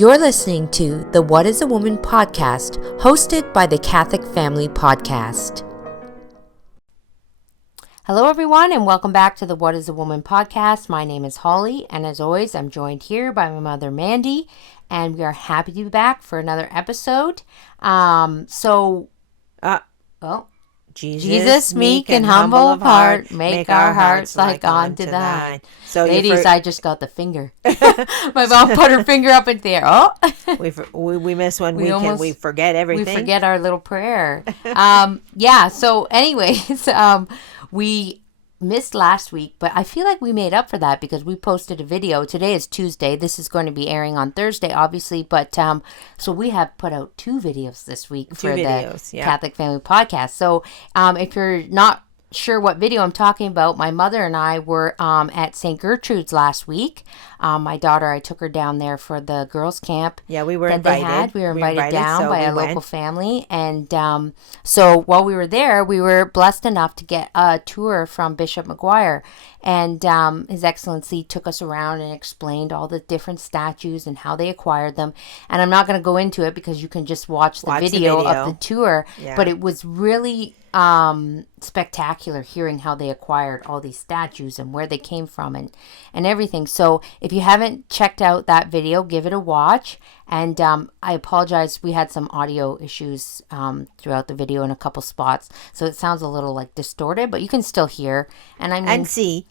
You're listening to the What is a Woman podcast, hosted by the Catholic Family Podcast. Hello, everyone, and welcome back to the What is a Woman podcast. My name is Holly, and as always, I'm joined here by my mother, Mandy, and we are happy to be back for another episode. Jesus, meek and humble of heart, make our hearts like unto thine. So ladies, I just got the finger. My mom put her finger up in the air. Oh, we miss one weekend. We forget everything. We forget our little prayer. So anyways, we missed last week, but I feel like we made up for that because we posted a video. Today is Tuesday. This is going to be airing on Thursday, obviously, but so we have put out two videos this week for the Catholic Family Podcast. So if you're not sure what video I'm talking about, my mother and I were at St. Gertrudes last week. My daughter, I took her down there for the girls' camp. Yeah, we were invited. We were invited down by a local family. And so while we were there, we were blessed enough to get a tour from Bishop McGuire. And His Excellency took us around and explained all the different statues and how they acquired them. And I'm not going to go into it because you can just watch the video of the tour. Yeah. But it was really spectacular hearing how they acquired all these statues and where they came from and everything. So if you haven't checked out that video, give it a watch. And I apologize, we had some audio issues throughout the video in a couple spots, so it sounds a little like distorted, but you can still hear and see.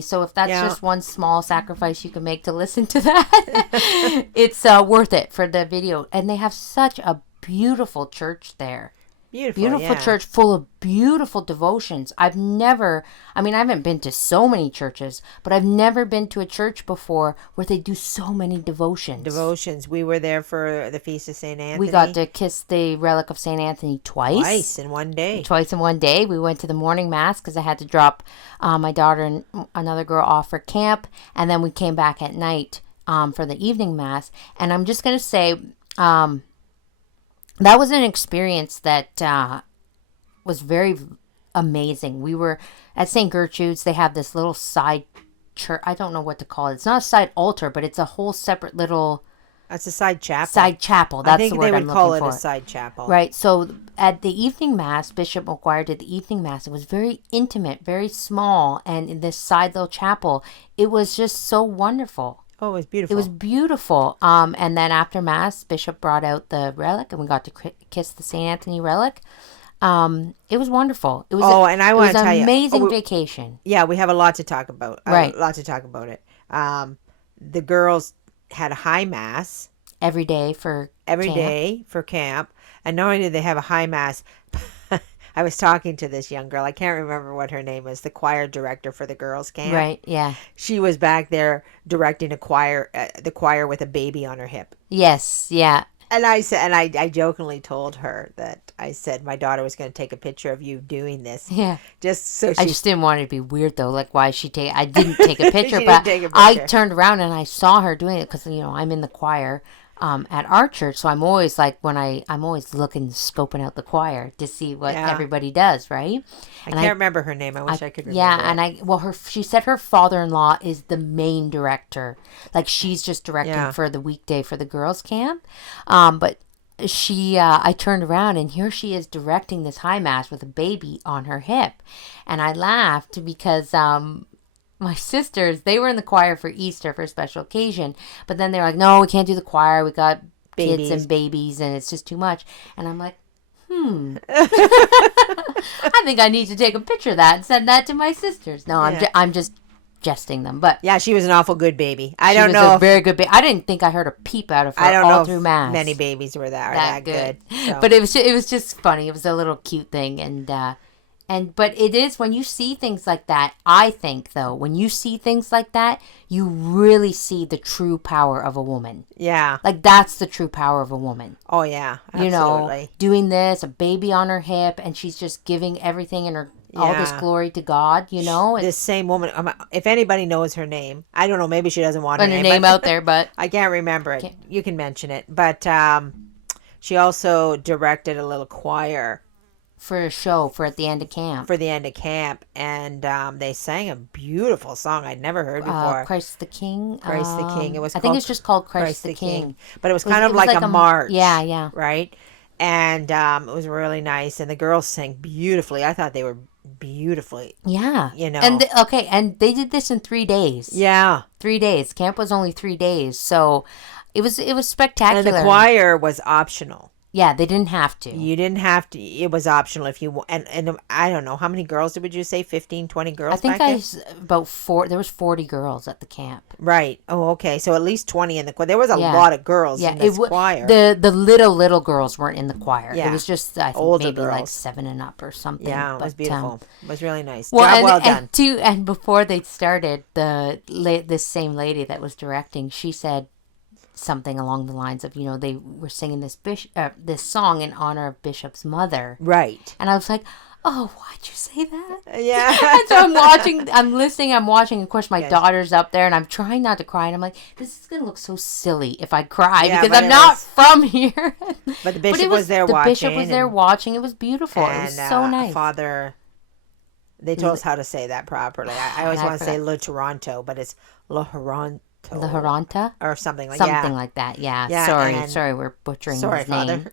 So if that's just one small sacrifice you can make to listen to that, it's worth it for the video. And they have such a beautiful church there. Beautiful church full of beautiful devotions. I haven't been to so many churches, but I've never been to a church before where they do so many devotions. We were there for the Feast of St. Anthony. We got to kiss the relic of St. Anthony twice in one day. Twice in one day. We went to the morning mass because I had to drop my daughter and another girl off for camp. And then we came back at night for the evening mass. And I'm just going to say... that was an experience that was very amazing. We were at St. Gertrudes. They have this little side church. I don't know what to call it. It's not a side altar, but it's a whole separate little... That's a side chapel. Side chapel. That's the word I'm looking for. I think they would call it a side chapel. Right. So at the evening mass, Bishop McGuire did the evening mass. It was very intimate, very small. And in this side little chapel, it was just so wonderful. Oh, it was beautiful. It was beautiful. And then after Mass, Bishop brought out the relic, and we got to kiss the St. Anthony relic. It was wonderful. It was an amazing vacation. Yeah, we have a lot to talk about. Right. A lot to talk about it. The girls had a high Mass. Every day for camp. And not only did they have a high Mass... I was talking to this young girl. I can't remember what her name is. The choir director for the girls' camp. Right. Yeah. She was back there directing the choir with a baby on her hip. Yes. Yeah. And I said, I jokingly told her that I said my daughter was going to take a picture of you doing this. Yeah. I just didn't want it to be weird though. Like why I didn't take a picture, but I turned around and I saw her doing it because I'm in the choir. At our church, so I'm always like I'm always looking, scoping out the choir to see what everybody does, right? I can't remember her name. I wish I could remember. Yeah, and she said her father-in-law is the main director, like she's just directing for the weekday for the girls' camp. But I turned around and here she is directing this high mass with a baby on her hip, and I laughed because my sisters, they were in the choir for Easter for a special occasion, but then they're like, no, we can't do the choir. We got kids and babies and it's just too much. And I'm like, I think I need to take a picture of that and send that to my sisters. No, I'm just jesting them. But yeah, she was an awful good baby. She was a very good baby. I didn't think I heard a peep out of her all through Mass. Many babies were that good. So. But it was just funny. It was a little cute thing. But it is when you see things like that, I think, though, when you see things like that, you really see the true power of a woman. Yeah. Like, that's the true power of a woman. Oh, yeah. Absolutely. Doing this, a baby on her hip, and she's just giving everything in her, all this glory to God, This same woman, if anybody knows her name, I don't know, maybe she doesn't want her name out there, but... I can't remember it. You can mention it. But she also directed a little choir for a show for at the end of camp. For the end of camp, and they sang a beautiful song I'd never heard before. Christ the King. Christ the King. It was. I think it's just called Christ the King. But it was kind of like a march. Yeah. Right, and it was really nice, and the girls sang beautifully. I thought they were beautifully. Yeah. And and they did this in 3 days. Yeah. 3 days. Camp was only 3 days, so it was spectacular. And the choir was optional. Yeah, they didn't have to. You didn't have to. It was optional if you and I don't know how many girls would you say 15, 20 girls? I think about 4. There was 40 girls at the camp. Right. Oh, okay. So at least 20 in the choir. There was a lot of girls in this choir. The little girls weren't in the choir. Yeah. It was just I think older maybe girls. like 7 and up or something. Yeah, it was beautiful. It was really nice. Well done. And before they started, this same lady that was directing, she said something along the lines of, they were singing this song in honor of Bishop's mother. Right. And I was like, oh, why'd you say that? Yeah. And so I'm listening, I'm watching. Of course, my daughter's up there, and I'm trying not to cry. And I'm like, this is going to look so silly if I cry because I'm not from here. But the bishop was there watching. The bishop was there watching. It was beautiful. It was so nice. Father, they told us how to say that properly. I always want to say Le Toronto, but it's Le Toronto. La Horanta? Or something like that. Yeah. Sorry, we're butchering his name.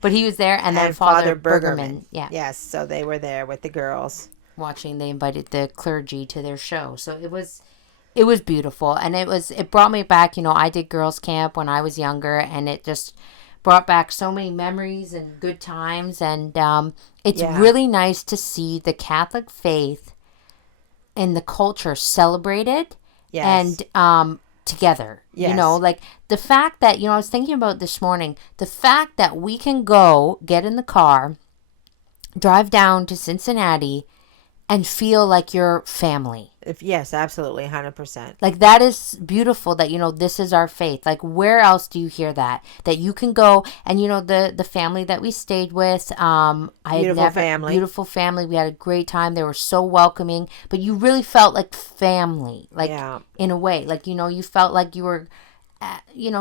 But he was there, and then Father Bergerman. Yeah. Yes, so they were there with the girls. Watching, they invited the clergy to their show. So it was beautiful, and it brought me back. I did girls' camp when I was younger, and it just brought back so many memories and good times, and it's really nice to see the Catholic faith and the culture celebrated. Yes. And together, yes. Like the fact that, I was thinking about this morning, the fact that we can go get in the car, drive down to Cincinnati and feel like you're family. Yes, absolutely, 100%. Like that is beautiful that, this is our faith. Like where else do you hear that? That you can go and, the family that we stayed with, beautiful family. We had a great time. They were so welcoming, but you really felt like family, like in a way, like, you felt like you were,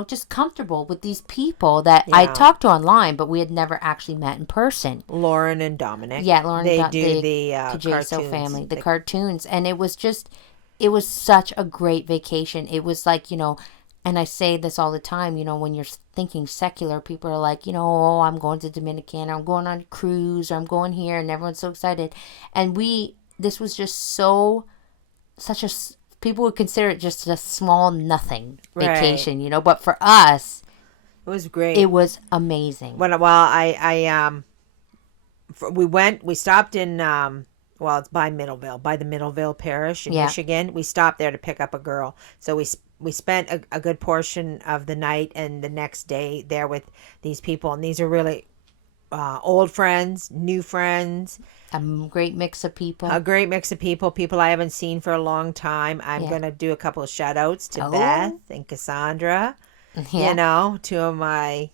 just comfortable with these people that I talked to online, but we had never actually met in person. Lauren and Dominic. Yeah, Lauren and Dominic. They do the cartoons. Family, the cartoons. And it was such a great vacation. It was like, and I say this all the time, when you're thinking secular, people are like, oh, I'm going to Dominican, or I'm going on a cruise, or I'm going here, and everyone's so excited. And this was just people would consider it just a small nothing vacation, but for us, it was great. It was amazing. We stopped in, it's by the Middleville Parish in Michigan. We stopped there to pick up a girl. So we spent a good portion of the night and the next day there with these people. And these are really old friends, new friends. A great mix of people. People I haven't seen for a long time. I'm going to do a couple of shout outs to Beth and Cassandra. Yeah. Two of my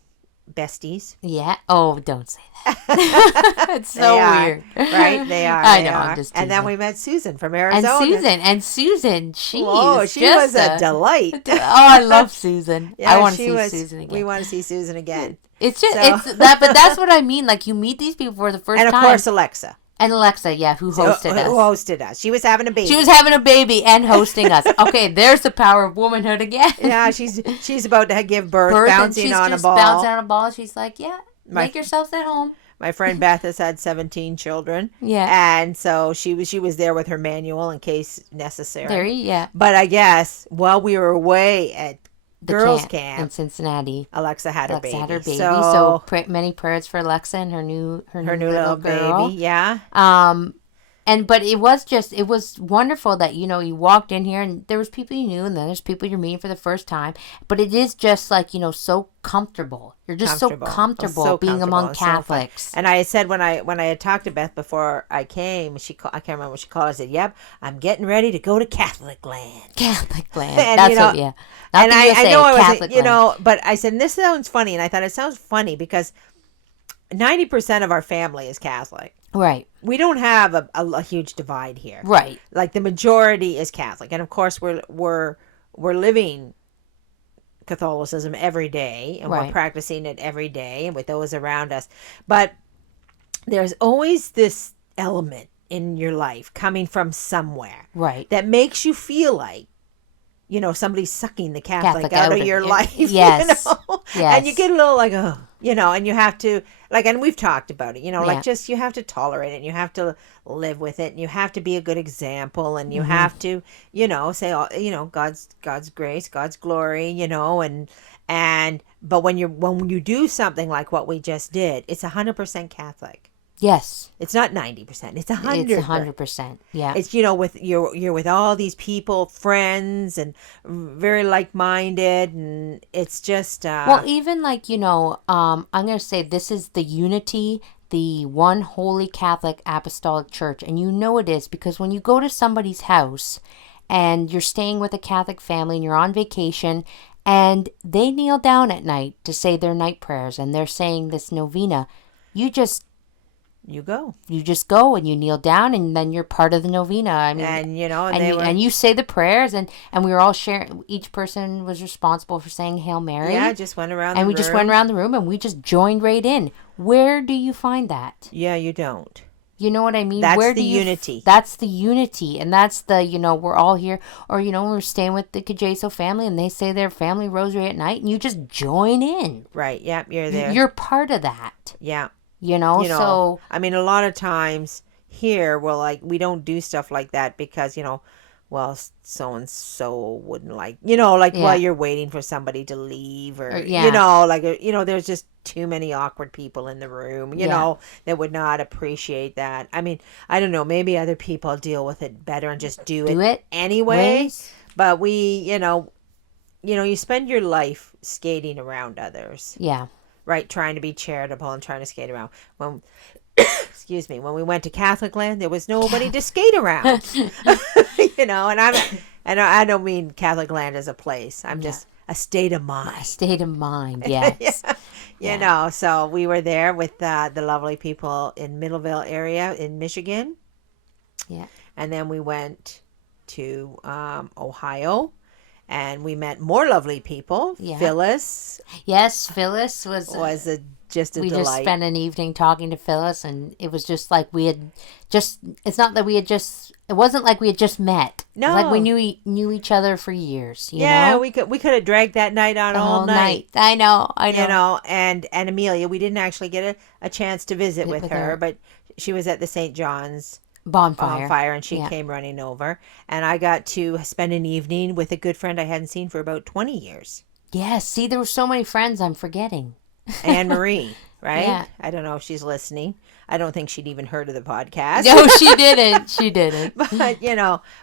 besties. Yeah. Oh, don't say that. It's so weird. Right? They are. I know. I'm just teasing. And then we met Susan from Arizona. And Susan, she was a delight. Oh, I love Susan. I want to see Susan again. We want to see Susan again. It's that, but that's what I mean. Like you meet these people for the first time. And of course, Alexa. And Alexa, who hosted us. She was having a baby. She was having a baby and hosting us. Okay, there's the power of womanhood again. Yeah, she's about to give birth bouncing on a ball. Bouncing on a ball. She's like, make yourselves at home. My friend Beth has had 17 children. Yeah. And so she was there with her manual in case necessary. Yeah. But I guess while we were away at girls' camp in Cincinnati, Alexa had her baby. So many prayers for Alexa and her new little girl. Baby. Yeah. But it was wonderful that, you walked in here and there was people you knew and then there's people you're meeting for the first time. But it is just like, so comfortable. You're just so comfortable being among Catholics. And I said when I had talked to Beth before I came, I can't remember what she called. I said, "Yep, I'm getting ready to go to Catholic land." Catholic land. And, That's what, yeah. Not and I know I Catholic wasn't, but I said, this sounds funny. And I thought it sounds funny because 90% of our family is Catholic. Right. We don't have a huge divide here. Right. Like the majority is Catholic. And of course we're living Catholicism every day and we're practicing it every day and with those around us. But there's always this element in your life coming from somewhere. Right. That makes you feel like, somebody's sucking the Catholic out of your life. Yes. Yes. And you get a little like, oh, and you have to, like, and we've talked about it, like, just, you have to tolerate it, and you have to live with it, and you have to be a good example, and you have to, say, God's grace, God's glory, but when you do something like what we just did, it's 100% Catholic. Yes. It's not 90%. It's 100%. It's 100%. Yeah. It's, with you're with all these people, friends, and very like-minded, and it's just well, even like, I'm going to say this is the unity, the one holy Catholic apostolic church, and it is because when you go to somebody's house and you're staying with a Catholic family and you're on vacation and they kneel down at night to say their night prayers and they're saying this novena, you just go and you kneel down, and then you're part of the novena. I mean, and you say the prayers, and we were all sharing. Each person was responsible for saying Hail Mary. Yeah, just went around. And we just went around the room, and we just joined right in. Where do you find that? Yeah, you don't. You know what I mean? That's the unity. That's the unity, and that's the we're all here. Or when we're staying with the Cajeso family, and they say their family rosary at night, and you just join in. Right. Yeah, you're there. You're part of that. Yeah. So I mean, a lot of times here we don't do stuff like that because so and so wouldn't like while you're waiting for somebody to leave or there's just too many awkward people in the room that would not appreciate that. I mean, I don't know, maybe other people deal with it better and just do it anyway. But we you spend your life skating around others. Yeah. Right, trying to be charitable and trying to skate around. When when we went to Catholic land, there was nobody to skate around. And I don't mean Catholic land as a place. I'm just a state of mind. A state of mind, yes. So we were there with the lovely people in Middleville area in Michigan. Yeah. And then we went to Ohio. And we met more lovely people. Yeah. Phyllis. Yes, Phyllis was just a delight. We just spent an evening talking to Phyllis, and it was just like we had just. It's not that we had just. It wasn't like we had just met. No, like we knew each other for years. You know? we could have dragged that night on all night. I know. And Amelia, we didn't actually get a chance to visit with her, but she was at the St. John's bonfire, and she came running over, and I got to spend an evening with a good friend I hadn't seen for about 20 years. Yes, see, there were so many friends I'm forgetting. Anne Marie, right? Yeah. I don't know if she's listening. I don't think she'd even heard of the podcast. No, she didn't.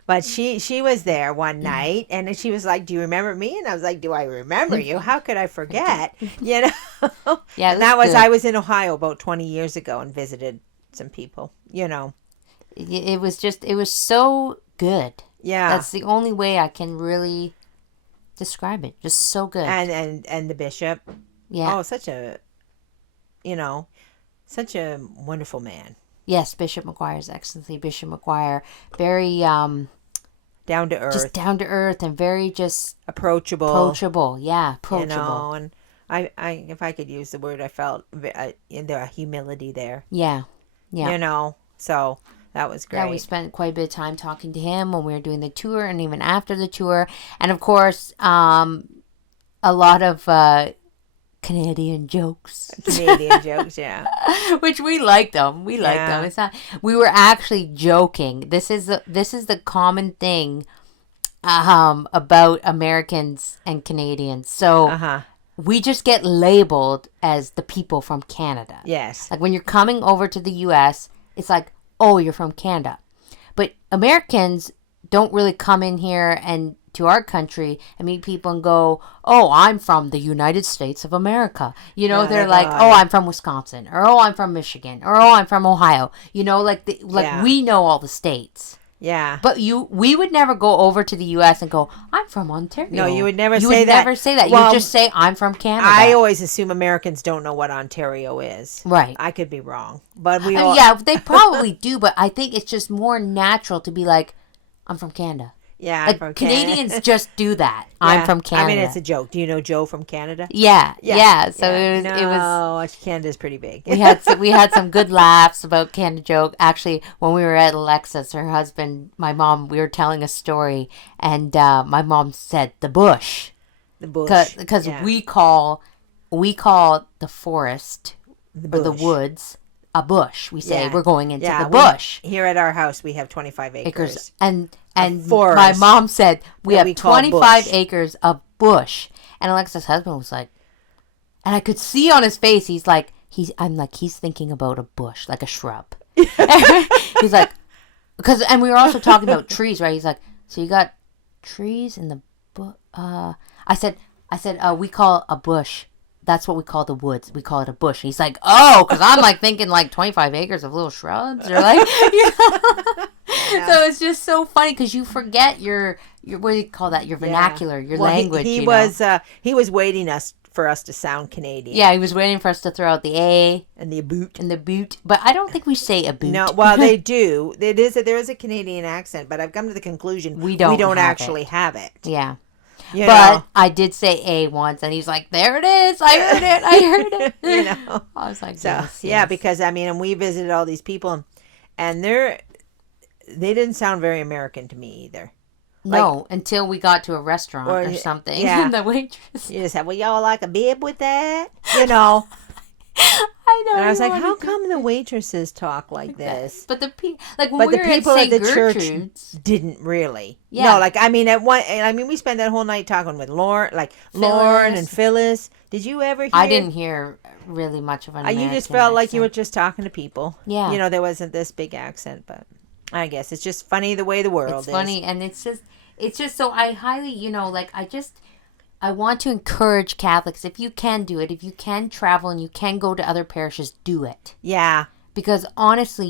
But she was there one night, and she was like, "Do you remember me?" And I was like, "Do I remember you? How could I forget?" Yeah, and I was in Ohio about 20 years ago and visited some people. It was so good. Yeah. That's the only way I can really describe it. Just so good. And the bishop. Yeah. Oh, such a wonderful man. Yes, Bishop McGuire's Excellency. Bishop McGuire, very down to earth. Just down to earth and very just approachable. Yeah, approachable. And I if I could use the word, I felt there humility there. Yeah. So that was great. Yeah, we spent quite a bit of time talking to him when we were doing the tour and even after the tour. And of course, a lot of Canadian jokes. Yeah. Which we liked them. We liked them. It's not. We were actually joking. This is the common thing about Americans and Canadians. So we just get labeled as the people from Canada. Yes. Like when you're coming over to the U.S., it's like, oh, you're from Canada. But Americans don't really come in here and to our country and meet people and go, oh, I'm from the United States of America. They're like, oh, I'm from Wisconsin, or oh, I'm from Michigan, or oh, I'm from Ohio. We know all the states. Yeah. But we would never go over to the U.S. and go, I'm from Ontario. No, you would never say that. You would never say that. Well, you just say, I'm from Canada. I always assume Americans don't know what Ontario is. Right. I could be wrong. But yeah, they probably do, but I think it's just more natural to be like, I'm from Canada. Yeah, I'm Like from Canadians Canada. just do that. Yeah. I'm from Canada. I mean, it's a joke. Do you know Joe from Canada? Yeah. So Yeah. it was No, Canada's pretty big. we had some good laughs about Canada joke. Actually, when we were at Alexis, her husband, my mom, we were telling a story, and my mom said the bush, The bush. because Yeah. we call the forest The or the bush. woods a bush. We say Yeah. we're going into Yeah, the bush. Here at our house, we have 25 acres. And forest my mom said we that we have call 25 bush. acres of bush. And Alexa's husband was like, and I could see on his face, he's thinking about a bush, like a shrub. He's like, and we were also talking about trees, right? He's like, so you got trees in the bush? I said, we call a bush. That's what we call the woods. We call it a bush. And he's like, oh, because I'm like thinking like 25 acres of little shrubs or like, Yeah. So it's just so funny because you forget your what do you call that? Your vernacular, your language. He was waiting for us to sound Canadian. Yeah, he was waiting for us to throw out the A and the boot and the boot, but I don't think we say a boot. No, well they do. There is a Canadian accent, but I've come to the conclusion we don't actually have it. Yeah. You but know? I did say A once, and he's like, "There it is! I heard it! You know, I was like, so yes, yeah, yes. because I mean, and we visited all these people, and they didn't sound very American to me either. No, until we got to a restaurant or something. Yeah. The waitress. You just said, "Well, y'all like a bib with that?" You know. I know. And I was like, "How come the waitresses talk like this?" But the people, like when we were people at at the Gertrudes, church didn't really. Yeah. No, like I mean, we spent that whole night talking with Lauren, Lauren and Phyllis. Did you ever hear? I didn't hear really much of an American You just felt like you were accent. just talking to people. Yeah. You know, there wasn't this big accent, but I guess it's just funny the way the world is. It's funny, and it's just so I highly, I want to encourage Catholics, if you can do it, if you can travel and you can go to other parishes, do it. Yeah. Because honestly,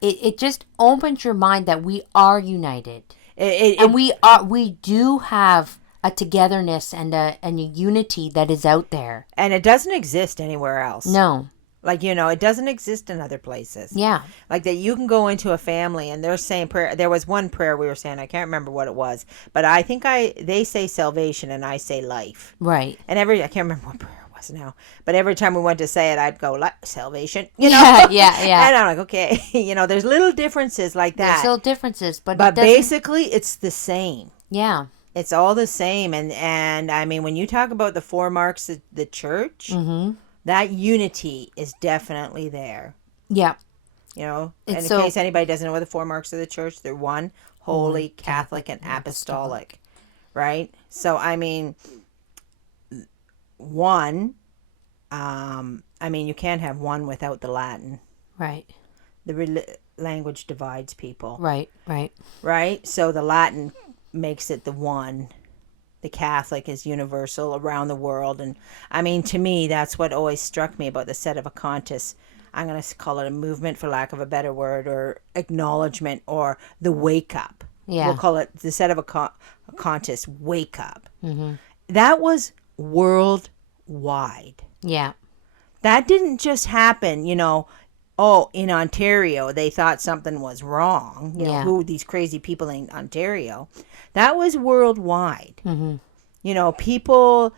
it just opens your mind that we are united. We do have a togetherness and a unity that is out there. And it doesn't exist anywhere else. No. Like, it doesn't exist in other places. Yeah. Like that you can go into a family and they're saying prayer. There was one prayer we were saying, I can't remember what it was, but I think they say salvation and I say life. Right. And I can't remember what prayer it was now, but every time we went to say it, I'd go, salvation, Yeah. And I'm like, okay, there's little differences like that. There's little differences, but basically it's the same. Yeah. It's all the same. And I mean, when you talk about the 4 marks of the church, mm-hmm. that unity is definitely there. Yeah. And in case anybody doesn't know what the 4 marks of the church, they're 1, holy, Catholic, and apostolic. Right? So, I mean, 1, you can't have 1 without the Latin. Right. The language divides people. Right. Right? So the Latin makes it the 1. The Catholic is universal around the world. And I mean, to me, that's what always struck me about the Sedevacantists. I'm going to call it a movement, for lack of a better word, or acknowledgement, or the wake up. Yeah. We'll call it the Sedevacantists wake up. Mm-hmm. That was worldwide. Yeah. That didn't just happen, in Ontario, they thought something was wrong. Who these crazy people in Ontario. That was worldwide. Mm-hmm. People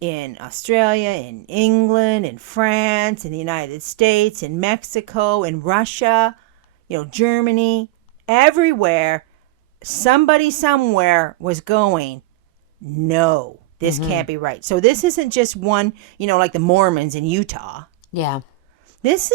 in Australia, in England, in France, in the United States, in Mexico, in Russia, Germany, everywhere, somebody somewhere was going, no, this can't be right. So this isn't just one, like the Mormons in Utah. Yeah. This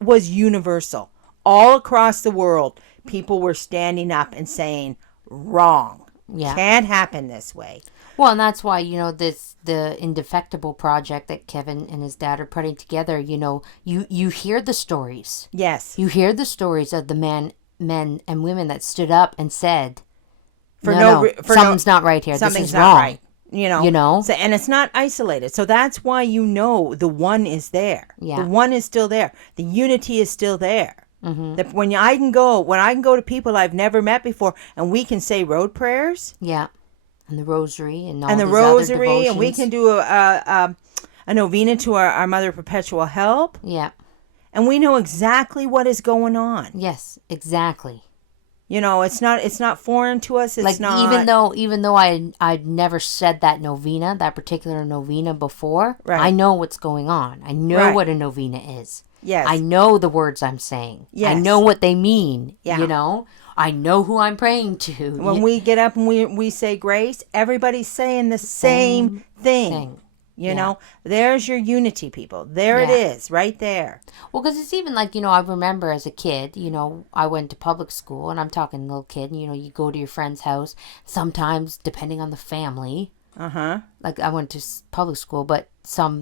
was universal. All across the world, people were standing up and saying, wrong. Yeah. Can't happen this way. Well, and that's why, the Indefectible project that Kevin and his dad are putting together, you hear the stories. Yes. You hear the stories of the men and women that stood up and said, something's not right here. This is wrong. Right. So, and it's not isolated. So that's why the one is there. Yeah. The one is still there. The unity is still there. Mm-hmm. That when I can go to people I've never met before, and we can say road prayers. Yeah. And the rosary and all and the these other rosary, devotions. and we can do a novena to our Mother Perpetual Help. Yeah. And we know exactly what is going on. Yes, exactly. It's not foreign to us. It's like not. even though I'd never said that novena, that particular novena before, Right. I know what's going on. I know Right. what a novena is. Yes. I know the words I'm saying. Yes. I know what they mean. Yeah. I know who I'm praying to. When we get up and we say grace, everybody's saying the same thing. There's your unity, people. There it is, right there. Well, because it's even like, I remember as a kid, I went to public school, and I'm talking little kid, you go to your friend's house, sometimes depending on the family. Like I went to public school, but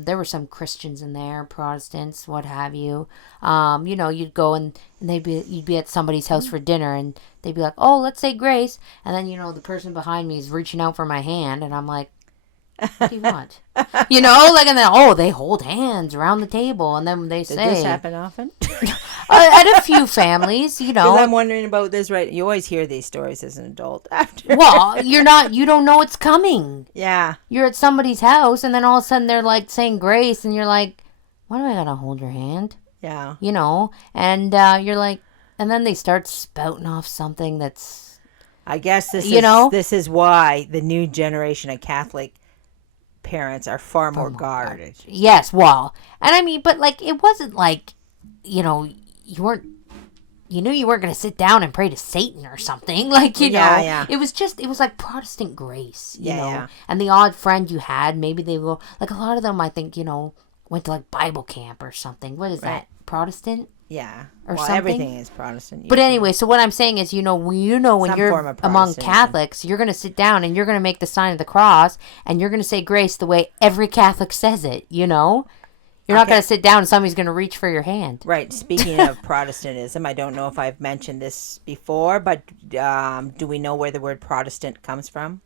there were some Christians in there, Protestants, what have you. You'd go and you'd be at somebody's house for dinner, and they'd be like, oh, let's say grace. And then, the person behind me is reaching out for my hand, and I'm like, what do you want? And then, they hold hands around the table, and then they say... Does this happen often? At a few families, Because I'm wondering about this, right? You always hear these stories as an adult after. Well, you don't know it's coming. Yeah. You're at somebody's house, and then all of a sudden they're like saying grace, and you're like, why do I gotta hold your hand? Yeah. And you're like, and then they start spouting off something that's... I guess this is why the new generation of Catholic parents are far more guarded. Yes, well, and I mean, but like, it wasn't like, you weren't going to sit down and pray to Satan or something. Like, Yeah. it was like Protestant Grace, you know. Yeah. And the odd friend you had, maybe they will, like a lot of them, I think, went to like Bible camp or something. What is that? Protestant? Yeah. Or something? Everything is Protestant. But anyway, so what I'm saying is, when you're among Catholics, you're going to sit down and you're going to make the sign of the cross, and you're going to say grace the way every Catholic says it, You're not going to sit down and somebody's going to reach for your hand. Right. Speaking of Protestantism, I don't know if I've mentioned this before, but do we know where the word Protestant comes from?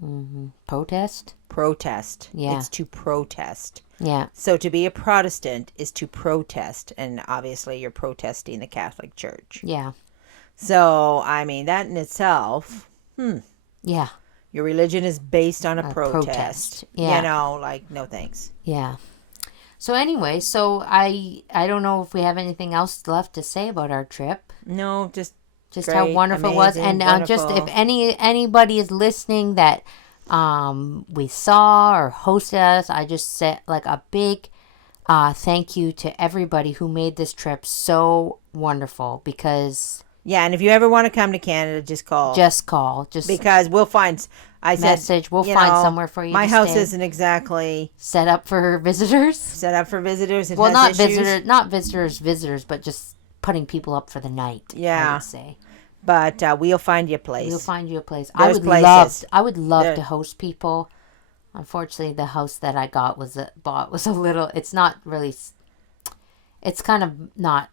Mm-hmm. Protest? Protest. Yeah. It's to protest. Yeah. So to be a Protestant is to protest, and obviously you're protesting the Catholic Church. Yeah. So, I mean, that in itself, Yeah. Your religion is based on a protest. Yeah. No thanks. Yeah. So anyway, I don't know if we have anything else left to say about our trip. No, just great, how wonderful it was, and just if anybody is listening that we saw or hosted us, I just said like a big thank you to everybody who made this trip so wonderful, because and if you ever want to come to Canada, just call. Because we'll find. We'll find somewhere for you. My to house stay. Isn't exactly set up for visitors. It well, has not visitors, but just putting people up for the night. Yeah, I would say. But we'll find you a place. I would love to host people. Unfortunately, the house that I bought was a little. It's not really. It's kind of not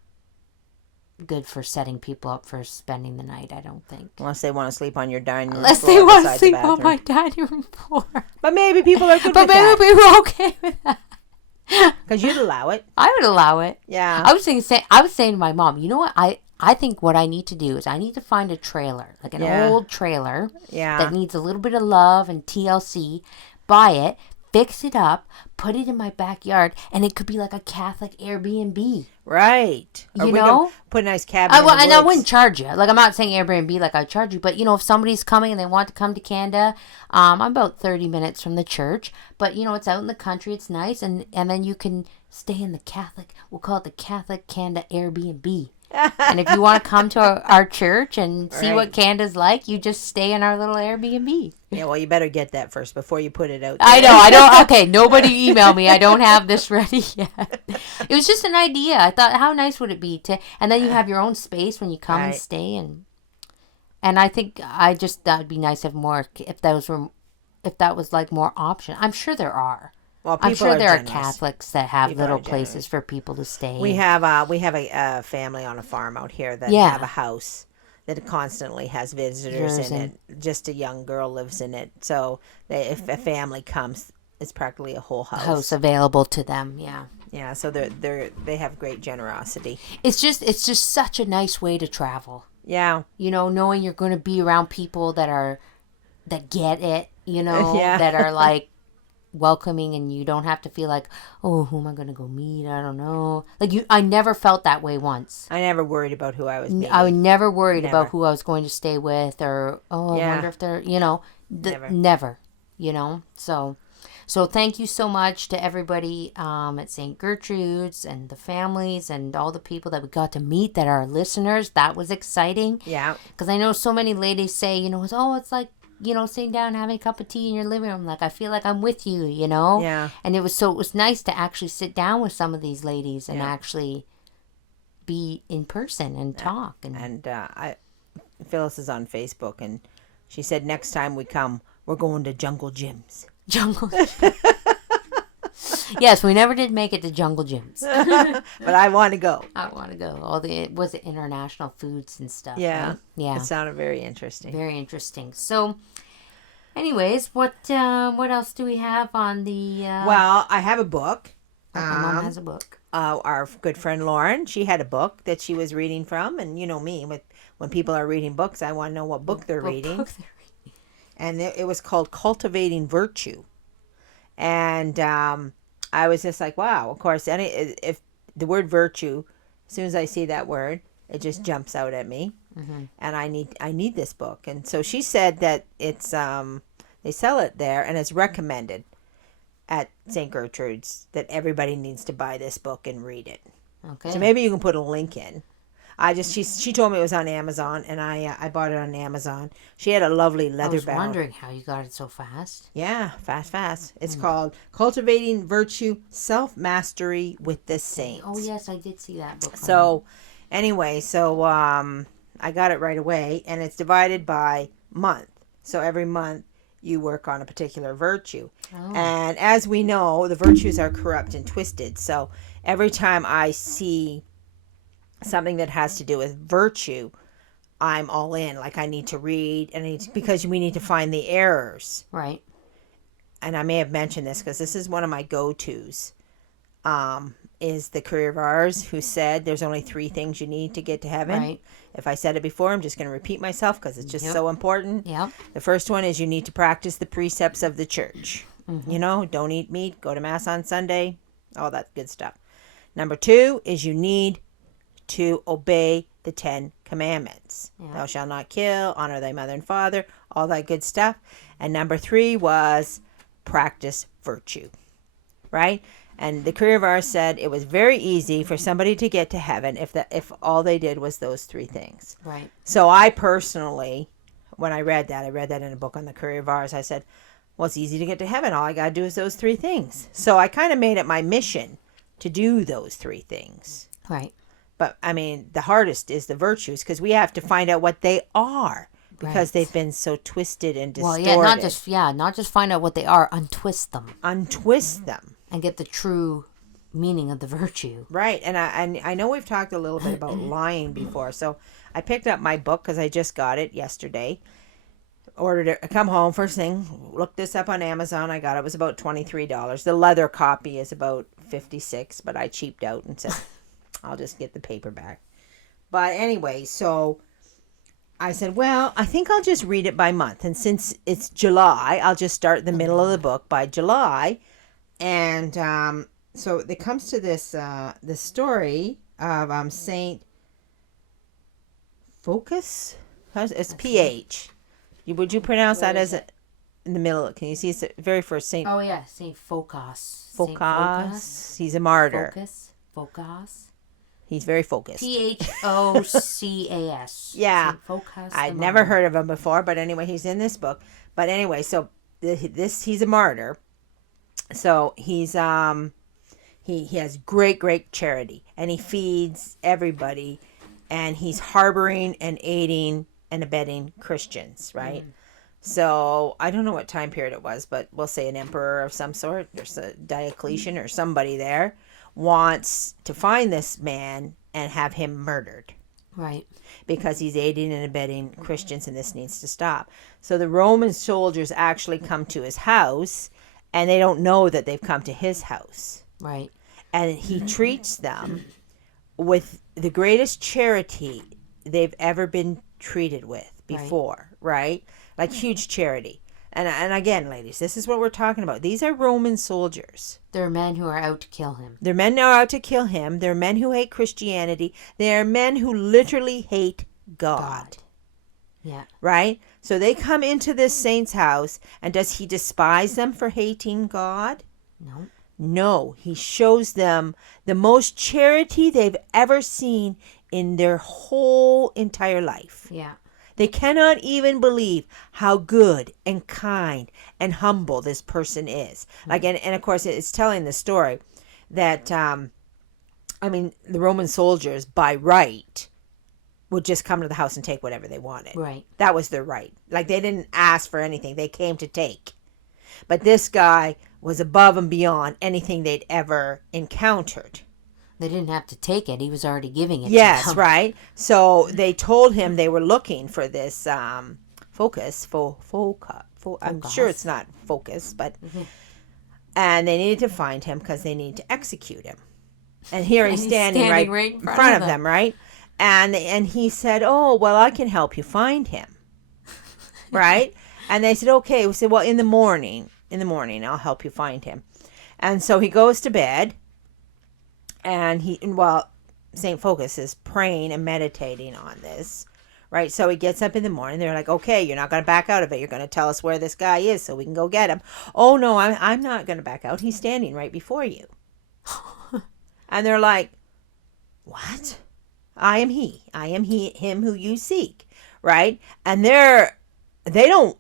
good for setting people up for spending the night, I don't think. Unless they want to sleep on your dining room Unless they want to sleep on my dining room floor. But maybe people are good with that. But maybe people are okay with that. Because you'd allow it. I would allow it. Yeah. I was saying to my mom, you know what? I think what I need to do is I need to find a trailer, like an old trailer that needs a little bit of love and TLC, buy it, fix it up, put it in my backyard, and it could be like a Catholic Airbnb. Right. Put a nice cabin in the woods. And I wouldn't charge you. Like, I'm not saying Airbnb like I charge you, but, if somebody's coming and they want to come to Canada, I'm about 30 minutes from the church, but, it's out in the country, it's nice, and then you can stay in the Catholic, we'll call it the Catholic Canada Airbnb. And if you want to come to our church and see what Canada's like, you just stay in our little Airbnb. Yeah, well, you better get that first before you put it out there. I know. I don't. Okay, nobody email me. I don't have this ready yet. It was just an idea. I thought, how nice would it be to, and then you have your own space when you come and stay, and I think that'd be nice if that was like more option. I'm sure there are. Well, I'm sure there generous. are Catholics that have little places for people to stay. We have a family on a farm out here that have a house that constantly has visitors in it. Just a young girl lives in it. So if a family comes, it's practically a whole house available to them. Yeah. Yeah. So they have great generosity. It's just such a nice way to travel. Yeah. Knowing you're going to be around people that get it. That are like. welcoming, and you don't have to feel like, oh, who am I going to go meet? I don't know. Like I never felt that way once. I never worried about who I was meeting. I never worried about who I was going to stay with, or, I wonder if they're, never, So thank you so much to everybody at St. Gertrudes and the families and all the people that we got to meet that are listeners. That was exciting. Yeah. Because I know so many ladies say, it's like, sitting down and having a cup of tea in your living room. Like, I feel like I'm with you, Yeah. And it was nice to actually sit down with some of these ladies and actually be in person and talk. And Phyllis is on Facebook, and she said next time we come, we're going to Jungle Gyms. Jungle. Yes, we never did make it to Jungle Gyms. But I want to go. I want to go. Was it international foods and stuff? Yeah. Right? Yeah. It sounded very interesting. Very interesting. So, anyways, what else do we have on the... Well, I have a book. My mom has a book. Our good friend Lauren, she had a book that she was reading from. And you know me, when people are reading books, I want to know what book they're reading. And it was called Cultivating Virtue. And I was just like, wow, of course, if the word virtue, as soon as I see that word, it just jumps out at me. Mm-hmm. And I need this book. And so she said that it's they sell it there, and it's recommended at St. Gertrudes that everybody needs to buy this book and read it. Okay. So maybe you can put a link in. She told me it was on Amazon, and I bought it on Amazon. She had a lovely leather bound. I was wondering how you got it so fast. Yeah, fast. It's called Cultivating Virtue, Self-Mastery with the Saints. Oh, yes, I did see that book. So, anyway, I got it right away, and it's divided by month. So every month you work on a particular virtue. Oh. And as we know, the virtues are corrupt and twisted. So every time I see something that has to do with virtue, I'm all in. Like, I need to read, because we need to find the errors. Right. And I may have mentioned this because this is one of my go-tos, is the Courier of Ours, who said there's only 3 things you need to get to heaven. Right. If I said it before, I'm just going to repeat myself because it's just so important. Yep. The first one is you need to practice the precepts of the church. Mm-hmm. Don't eat meat, go to Mass on Sunday, all that good stuff. Number 2 is you need to obey the 10 commandments. Yeah. Thou shalt not kill, honor thy mother and father, all that good stuff. And number 3 was practice virtue, right? And the Courier of Ours said it was very easy for somebody to get to heaven if all they did was those 3 things. Right. So I personally, when I read that in a book on the Courier of Ours, I said, well, it's easy to get to heaven. All I got to do is those 3 things. So I kind of made it my mission to do those 3 things. Right. But, I mean, the hardest is the virtues, because we have to find out what they are, because they've been so twisted and distorted. Well, not just find out what they are, untwist them. Untwist them. And get the true meaning of the virtue. Right. And I know we've talked a little bit about lying before, so I picked up my book, because I just got it yesterday. Ordered it, come home, first thing, looked this up on Amazon. I got it. It was about $23. The leather copy is about $56, but I cheaped out and said, I'll just get the paperback. But anyway, so I said, well, I think I'll just read it by month. And since it's July, I'll just start the middle of the book by July. And so it comes to this the story of Saint Focus. It's PH. Would you pronounce that as in the middle? Can you see it's the very first Saint? Oh, yeah, Saint Focus. Focus. He's a martyr. Focus. He's very focused. Phocas. Yeah. Focus. I'd never heard of him before, but anyway, he's in this book. But anyway, so he's a martyr. So he's he has great charity, and he feeds everybody, and he's harboring and aiding and abetting Christians, right? So I don't know what time period it was, but we'll say an emperor of some sort, there's a Diocletian or somebody there, wants to find this man and have him murdered. Right. Because he's aiding and abetting Christians, and this needs to stop. So the Roman soldiers actually come to his house, and they don't know that they've come to his house. Right. And he treats them with the greatest charity they've ever been treated with before, right? Like huge charity. And again, ladies, this is what we're talking about. These are Roman soldiers. They're men who are out to kill him. They're men who are out to kill him. They're men who hate Christianity. They're men who literally hate God. Yeah. Right? So they come into this saint's house, and does he despise them for hating God? No. No. He shows them the most charity they've ever seen in their whole entire life. Yeah. They cannot even believe how good and kind and humble this person is. Like, and of course, it's telling the story that, the Roman soldiers, by right, would just come to the house and take whatever they wanted. Right. That was their right. Like, they didn't ask for anything. They came to take. But this guy was above and beyond anything they'd ever encountered. They didn't have to take it. He was already giving it Yes, to them. right. So they told him they were looking for this I'm sure it's not focus, but and they needed to find him because they needed to execute him. And here he's standing right in front of them, right? And he said, "Oh, well, I can help you find him." Right? And they said, "Okay." We said, "Well, in the morning, I'll help you find him." And so he goes to bed. And St. Focus is praying and meditating on this, right? So he gets up in the morning. They're like, "Okay, you're not going to back out of it. You're going to tell us where this guy is so we can go get him." "Oh, no, I'm not going to back out. He's standing right before you." And they're like, "What? I am he. I am him who you seek," right? And they don't.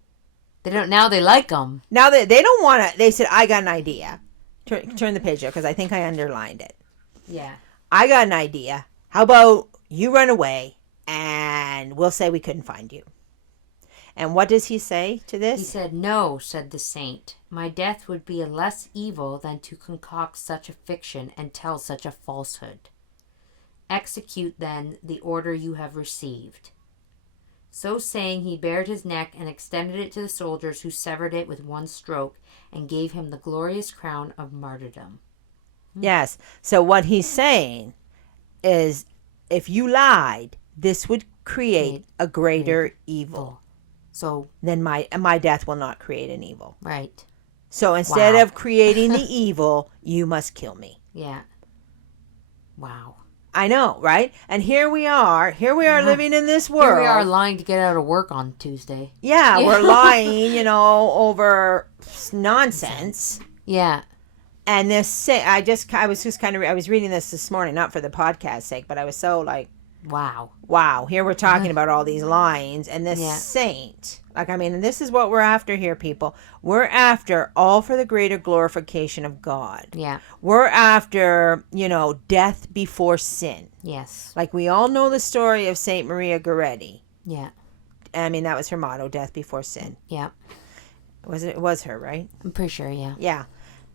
Now they like him. Now they don't want to. They said, "I got an idea." Turn the page up because I think I underlined it. Yeah. "I got an idea. How about you run away and we'll say we couldn't find you?" And what does he say to this? He said, "No," said the saint. "My death would be a less evil than to concoct such a fiction and tell such a falsehood. Execute then the order you have received." So saying, he bared his neck and extended it to the soldiers, who severed it with one stroke and gave him the glorious crown of martyrdom. Yes. So what he's saying is, if you lied, this would create a greater evil. So then my death will not create an evil. Right. So instead of creating the evil, you must kill me. Yeah. Wow. I know, right? And here we are living in this world. Here we are lying to get out of work on Tuesday. Yeah, we're lying, over nonsense. Yeah. And I was reading this morning, not for the podcast sake, but I was so like, wow, here we're talking about all these lines, and this saint, and this is what we're after here, people. We're after all for the greater glorification of God. Yeah. We're after, death before sin. Yes. Like, we all know the story of Saint Maria Goretti. Yeah. That was her motto, death before sin. Yeah. It was her, right? I'm pretty sure, yeah. Yeah.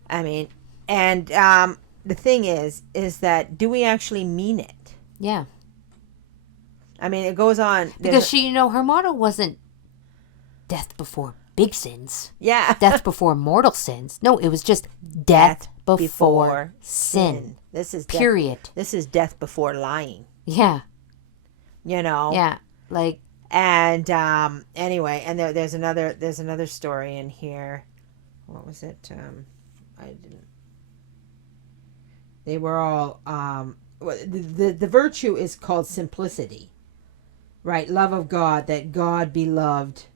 And the thing is that, do we actually mean it? Yeah. It goes on. Because her motto wasn't death before big sins. Yeah. Death before mortal sins. No, it was just death before sin. This is period. This is death before lying. Yeah. Yeah. Like. And anyway, and there's another story in here. What was it? I didn't. They were all the virtue is called simplicity, right? Love of God, that God be loved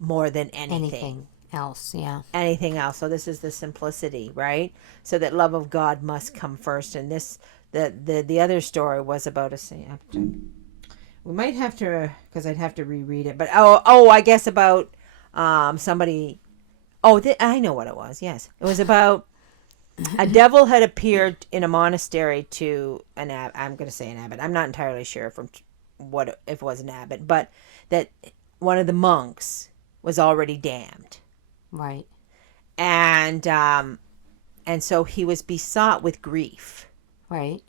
more than anything else. Yeah, anything else. So this is the simplicity, right? So that love of God must come first. And this the other story was about a saint. We might have to, because I'd have to reread it. But I guess about somebody. I know what it was. Yes, it was about a devil had appeared in a monastery to an abbot. I'm going to say an abbot. I'm not entirely sure if it was an abbot, but that one of the monks was already damned. Right. And so he was besought with grief. Right.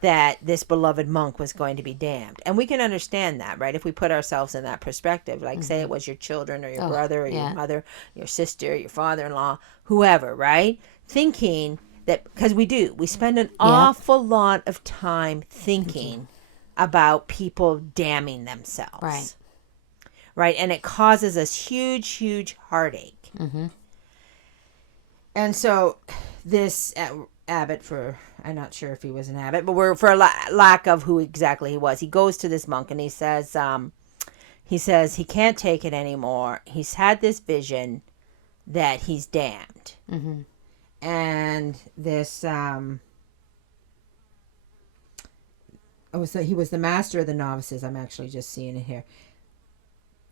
That this beloved monk was going to be damned. And we can understand that, right? If we put ourselves in that perspective, like say it was your children or your brother or your mother, your sister, your father-in-law, whoever, right? Thinking that, because we spend an awful lot of time thinking about people damning themselves. right? And it causes us huge heartache. Mm-hmm. And so this abbot, I'm not sure if he was an abbot, but we're for lack of who exactly he was, he goes to this monk and he says he can't take it anymore. He's had this vision that he's damned. Mm-hmm. And this he was the master of the novices. I'm actually just seeing it here.